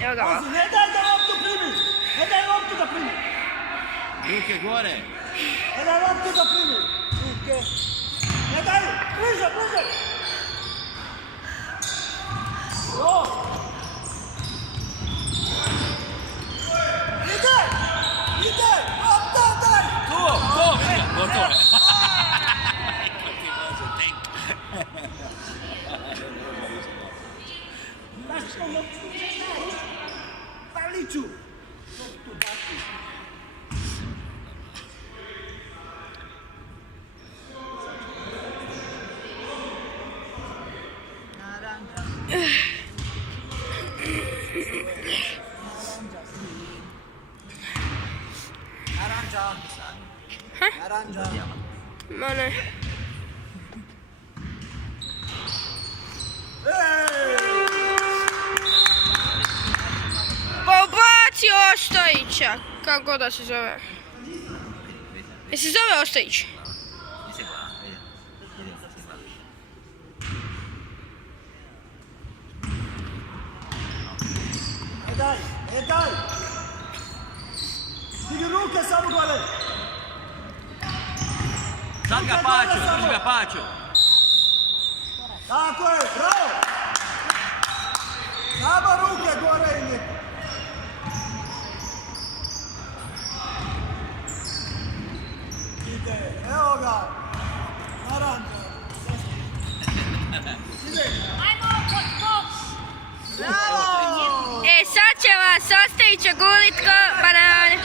Evo ga ovako. Ne daj da loptu primi! Ne daj loptu da primi! Ruke gore. Ne daj loptu da primi! Ruke! Ne daj! Bliže, bliže! Jo! Idej! Idej! Lopta, daj! To! Gotovo je. Daš na loptu! Pavliću! Loptu dati! Naranja. Ma ne. Pa ubacio Ostojića. Kako god da se zove. Jel se zove Ostojić? Ne daj! Digi ruke samo gore! Sad ga Pačo, drži ga Pačo. Tako je, bravo! Samo ruke gore i niko. Ide, evo ga! Naranja! Ide! Bravo! E, sad će vas Ostojića gulit ko banane.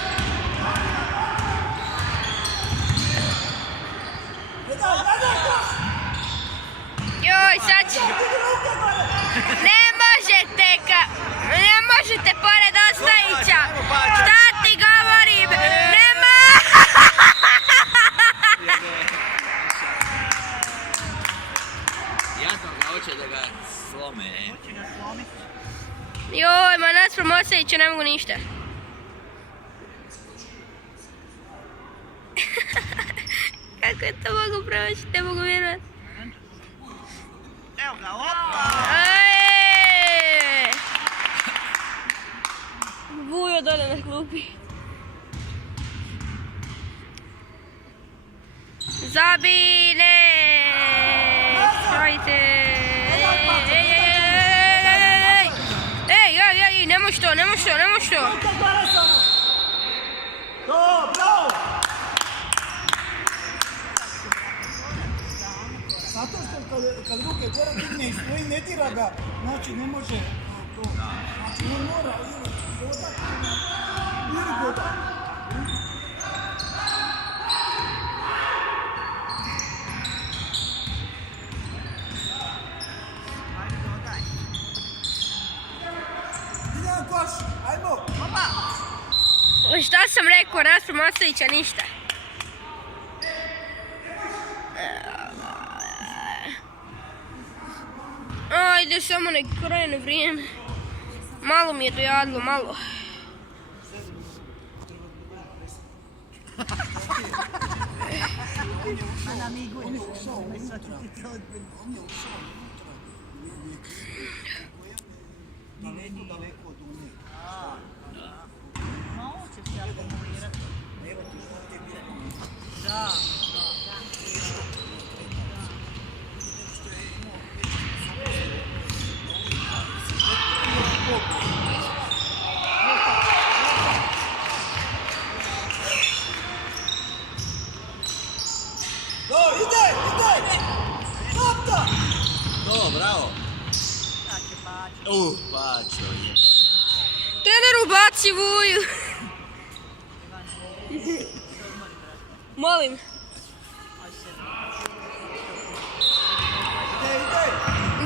Joj, sad će... Ne možete pored Ostojića. Šta ti govorim? Nema... Jasno ga hoće da ga slome. Joj, ma naspram Ostojića ne mogu ništa. Kako je to mogu proći, ne mogu vjerovat. Evo ga, opa! Vujo dole na klupi. Zabine! Šajte! Ej, ne moš to! Ruke gore samo! To, bravo! Zato što kad ruke gore digne i stoji, ne tira ga, znači ne može to. Znači on mora ili godak. Idem koš, ajmo, opa! Šta sam rekao, naspram Ostojića ništa. Ajde, samo nek krene vrijeme. Malo mi je dojadilo, malo. On je ušao unutra. Daleko od unije. Malo će se akumulirati. Evo ti što te bira. Da. Ide! Lopta! To, bravo. Sad će Pačo. Pačo je. Trener ubaci Vuju. Molim.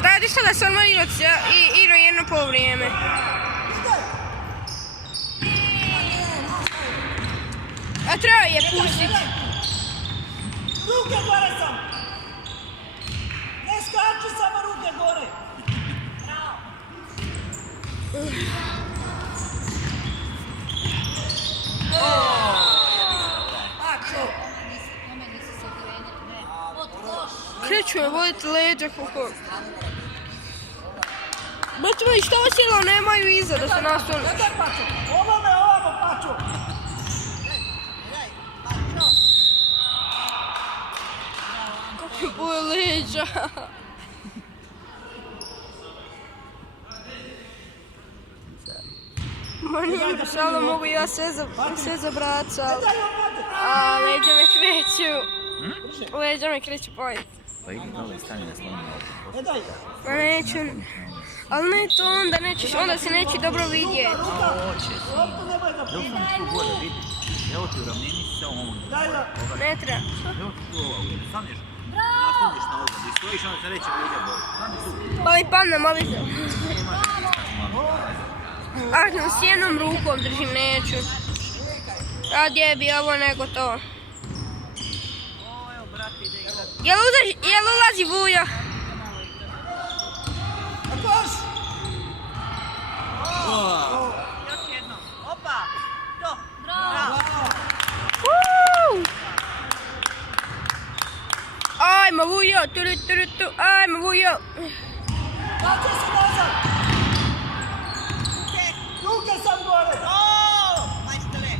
Daj što da se odmah igra jedno poluvrijeme. A treba je pustiti. Ruke gore sam! Ne skači, samo ruke gore! Pačo! Kome nisi se okrenuli, ne. Od koš. kreću je voditi leđa kako... Brate moji, što ovo sjelo nemaju iza da se nastavili? Gledaj Pačo, ovamo Pačo. Kako je boje leđa. Ma nije mi šalo, mogu ja sve zabrati, a leđa me kreću. Leđa me kreću pojeti. Pa idi dole, stani na slomu. Gledaj. Ma neću. Ali ne to onda nećeš, onda se neće dobro vidjeti. Hoće. Loptu nemoj da Evo sam tu gore, vidi. Evo ti u ravnini se ovo. Daj da. Ne treba. Evo ti tu ova uvijek. Staneš. Nastavniš na ovo. Gdje stojiš, onda se neće leđa boli. Stani tu. Pa mi padne, mali se. Nema A s jednom rukom držim, neću. Radije bi ovo nego to. O, evo, brate, ide igrat. Jel ulazi Vujo? A koš. Još jednom. Opa! To! Bravo! Ajmo Vujo, ajmo Vujo. Vraća se nazad. Ruke! Ruke sam gore. O! Majstore!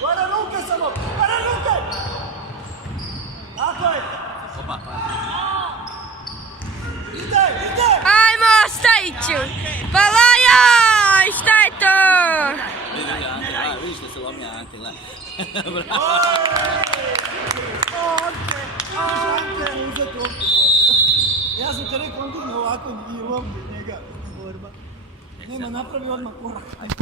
Gore ruke samo. Gore ruke. Tako je. Opa. Ide. Ajmo, Stajiću. Pa lajaj, šta je to? Vidi Ante, a vidiš da se lomi Ante, gledaj. Bravo. Ante, uzeti loptu. Ja sam te rekao, on digne ovako i loptu njega. Borba. Nema, napravi odmah korak. Ajde,